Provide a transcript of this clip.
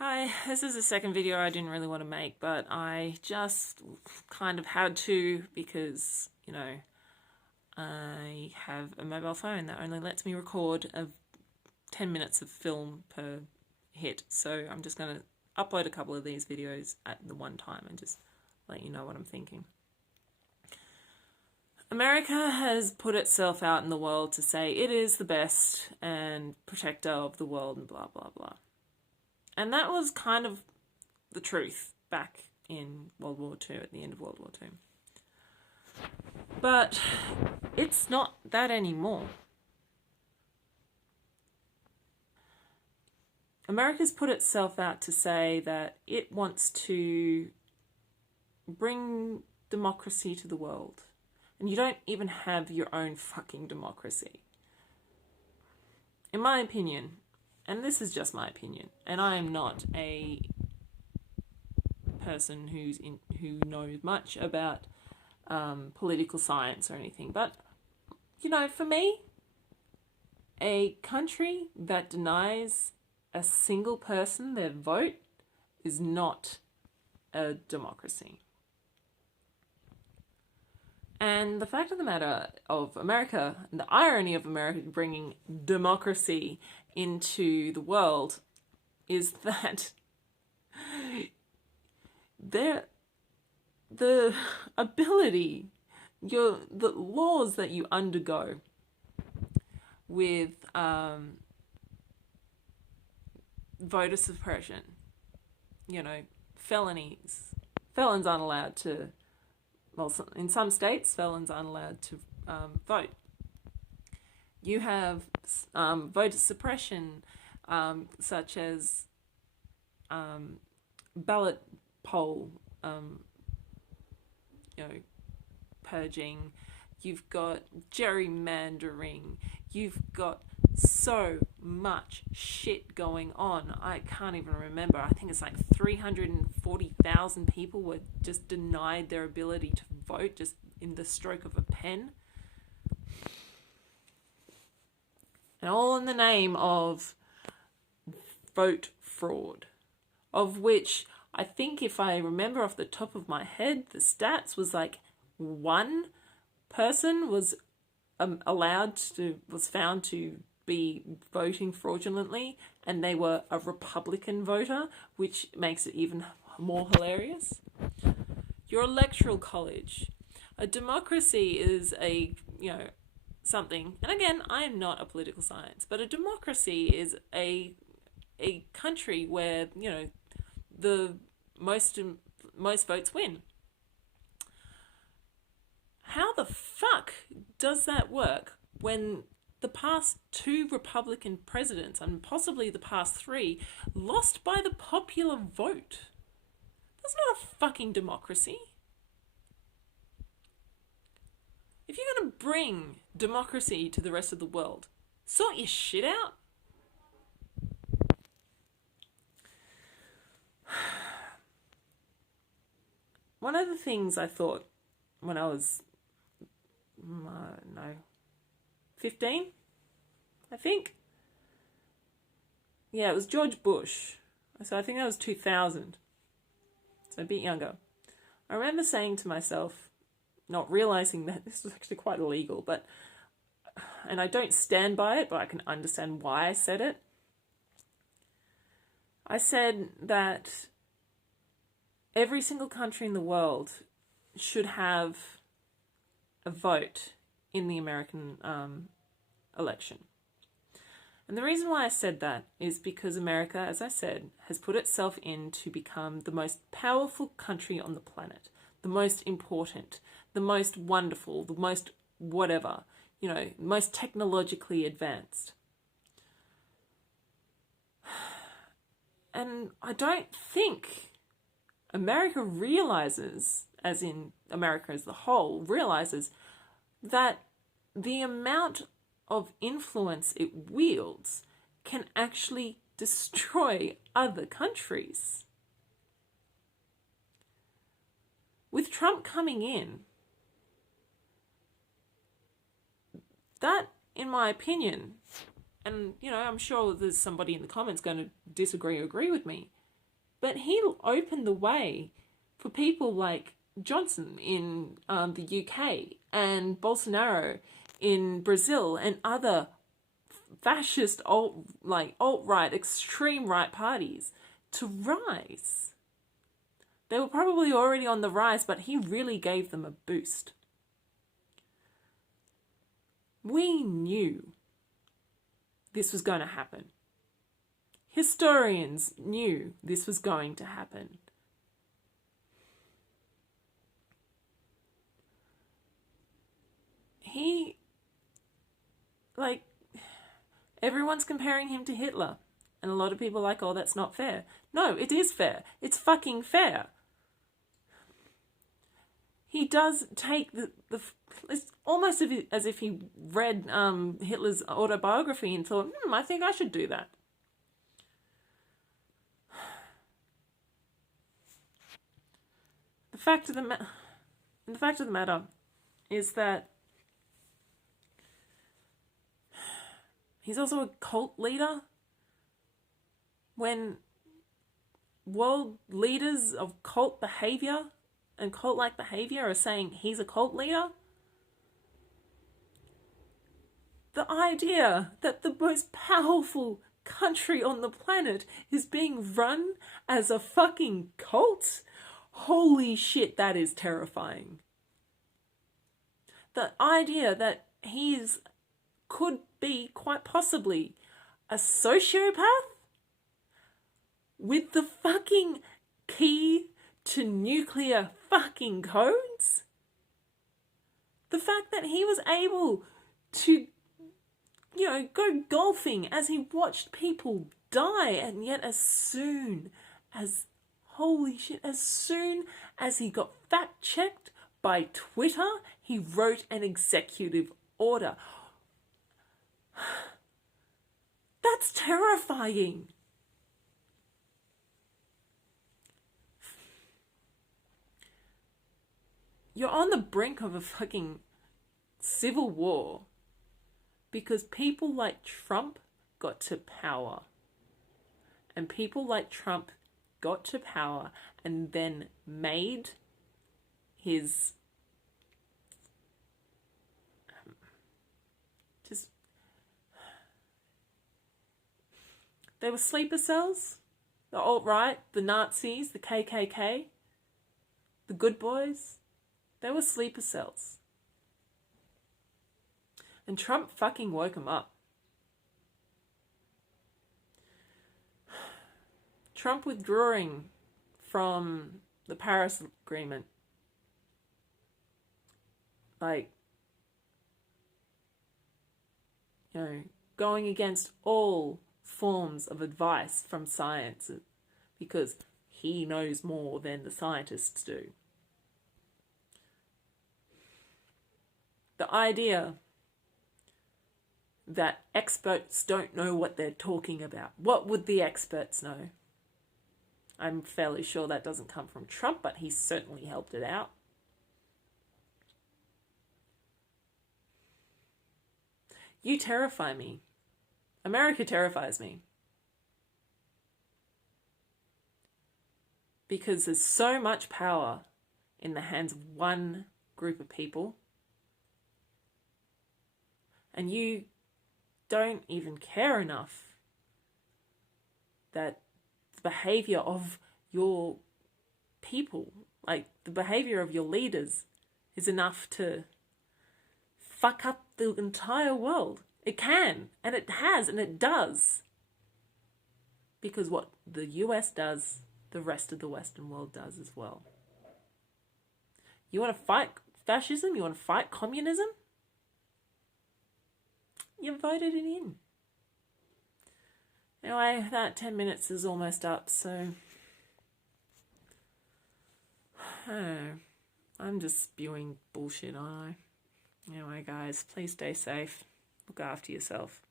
Hi, this is the second video I didn't really want to make, but I just kind of had to because, I have a mobile phone that only lets me record 10 minutes of film per hit. So I'm just going to upload a couple of these videos at the one time and just let you know what I'm thinking. America has put itself out in the world to say it is the best and protector of the world and blah, blah, blah. And that was kind of the truth back in World War II, at the end of World War II. But it's not that anymore. America's put itself out to say that it wants to bring democracy to the world. And you don't even have your own fucking democracy. In my opinion, and this is just my opinion, and I am not a person who knows much about political science or anything, but for me, a country that denies a single person their vote is not a democracy. And the fact of the matter of America, and the irony of America bringing democracy into the world, is that the ability, the laws that you undergo with voter suppression, felonies. Felons aren't allowed to, well, in some states, felons aren't allowed to vote. You have voter suppression, such as ballot poll, purging. You've got gerrymandering. You've got so much shit going on. I can't even remember. I think it's like 340,000 people were just denied their ability to vote just in the stroke of a pen. And all in the name of vote fraud, of which I think, if I remember off the top of my head, the stats was like one person was found to be voting fraudulently, and they were a Republican voter, which makes it even more hilarious. Your electoral college. A democracy is something, and again, I am not a political science, but a democracy is a country where, the most votes win. How the fuck does that work when the past two Republican presidents, and possibly the past three, lost by the popular vote? That's not a fucking democracy. If you're going to bring democracy to the rest of the world, sort your shit out. One of the things I thought when I was, 15, I think. Yeah, it was George Bush. So I think that was 2000. So a bit younger. I remember saying to myself, not realizing that this was actually quite illegal, and I don't stand by it, but I can understand why I said it. I said that every single country in the world should have a vote in the American election. And the reason why I said that is because America, as I said, has put itself in to become the most powerful country on the planet, the most important, the most wonderful, the most whatever, most technologically advanced. And I don't think America realizes, as in America as the whole, realizes that the amount of influence it wields can actually destroy other countries. With Trump coming in, that, in my opinion, and I'm sure there's somebody in the comments going to disagree or agree with me, But he opened the way for people like Johnson in the UK and Bolsonaro in Brazil and other fascist alt-right, extreme right parties to rise. They were probably already on the rise, but he really gave them a boost. We knew this was going to happen. Historians knew this was going to happen. Everyone's comparing him to Hitler. And a lot of people are like, oh, that's not fair. No, it is fair. It's fucking fair. He does take it's almost as if he read Hitler's autobiography and thought, I think I should do that. The fact of the matter is that he's also a cult leader. When world leaders of cult behavior and cult-like behavior are saying he's a cult leader, the idea that the most powerful country on the planet is being run as a fucking cult, holy shit, that is terrifying. The idea that could be quite possibly a sociopath with the fucking key to nuclear fucking codes? The fact that he was able to, go golfing as he watched people die, and yet as soon as he got fact-checked by Twitter, he wrote an executive order. That's terrifying. You're on the brink of a fucking civil war because people like Trump got to power. And people like Trump got to power and then made his they were sleeper cells. The alt-right, the Nazis, the KKK, the good boys. They were sleeper cells. And Trump fucking woke them up. Trump withdrawing from the Paris Agreement. Going against all forms of advice from science because he knows more than the scientists do. The idea that experts don't know what they're talking about. What would the experts know? I'm fairly sure that doesn't come from Trump, but he certainly helped it out. You terrify me. America terrifies me. Because there's so much power in the hands of one group of people. And you don't even care enough that the behavior of your people, like the behavior of your leaders, is enough to fuck up the entire world. It can, and it has, and it does. Because what the US does, the rest of the Western world does as well. You want to fight fascism? You want to fight communism? You voted it in. Anyway, that 10 minutes is almost up, so I'm just spewing bullshit, aren't I? Anyway, guys, please stay safe. Look after yourself.